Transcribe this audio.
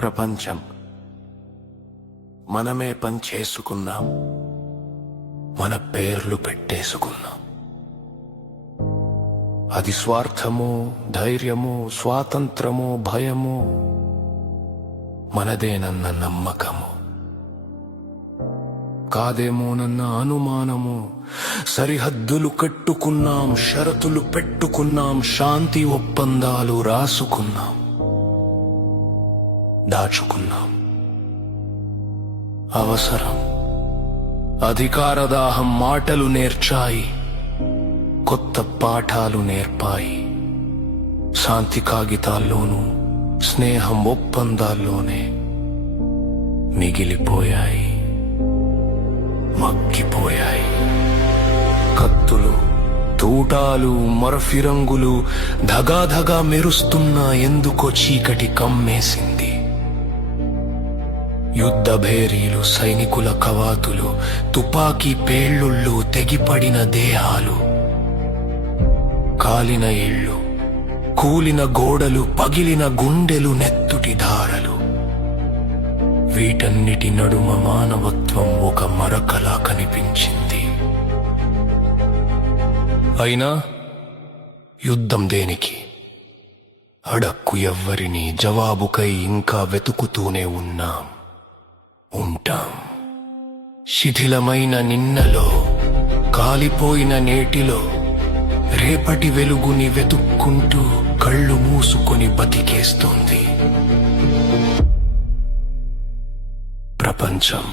ప్రపంచం మనమే పంచేసుకున్నాం, మన పేర్లు పెట్టేసుకున్నాం. అది స్వార్థమో, ధైర్యమో, స్వాతంత్రమో, భయమో, మనదేనన్న నమ్మకము కాదేమోనన్న అనుమానము. సరిహద్దులు కట్టుకున్నాం, షరతులు పెట్టుకున్నాం, శాంతి ఒప్పందాలు రాసుకున్నాం, దాచుకున్నాం. అవసరం, అధికారదాహం మాటలు నేర్చాయి, కొత్త పాఠాలు నేర్పాయి. శాంతి కాగితాల్లోనూ, స్నేహం ఒప్పందాల్లోనే మిగిలిపోయాయి, మగ్గిపోయాయి. కత్తులు, తూటాలు, మరఫిరంగులు ధగాధగా మెరుస్తున్నా ఎందుకో చీకటి కమ్మేసింది. యుద్ధ భేరీలు, సైనికుల కవాతులు, తుపాకీ పేళ్లుళ్ళు, తెగిపడిన దేహాలు, కాలిన ఇళ్ళు, కూలిన గోడలు, పగిలిన గుండెలు, నెత్తుటి ధారలు. వీటన్నిటి నడుమ మానవత్వం ఒక మరకలా కనిపించింది. అయినా యుద్ధం దేనికి? అడక్కు ఎవ్వరిని, జవాబుకై ఇంకా వెతుకుతూనే ఉన్నాం, ఉంటాం. శిథిలమైన నిన్నలో, కాలిపోయిన నేటిలో రేపటి వెలుగుని వెతుక్కుంటూ కళ్ళు మూసుకొని బతికేస్తోంది ప్రపంచం.